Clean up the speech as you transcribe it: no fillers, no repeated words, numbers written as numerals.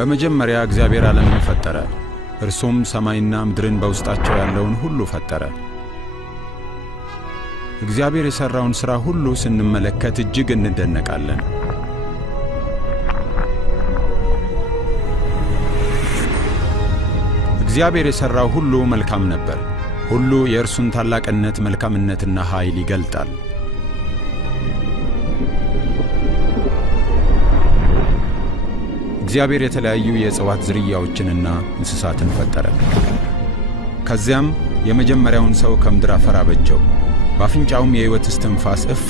በመጀመሪያ እግዚአብሔር ዓለምን ፈጠረ። እርሱም ሰማይና ምድርን በውስጣቸው ያለውን ሁሉ ፈጠረ። እግዚአብሔር የሠራውን ሥራ ሁሉ ስንመለከት እጅግ እንደነቃለን። እግዚአብሔር የሠራው ሁሉ መልካም ነበር። ሁሉ የእርሱን ታላቅነት፣ መልካምነትና ኃይል ይገልጣል። እግዚአብሔር የተለያዩ የእጽዋት ዝርያዎችንና እንስሳትን ፈጠረ። ከዚያም የመጀመሪያውን ሰው ከምድር አፈር አበጀው። በአፍንጫውም የሕይወት እስትንፋስ እፍ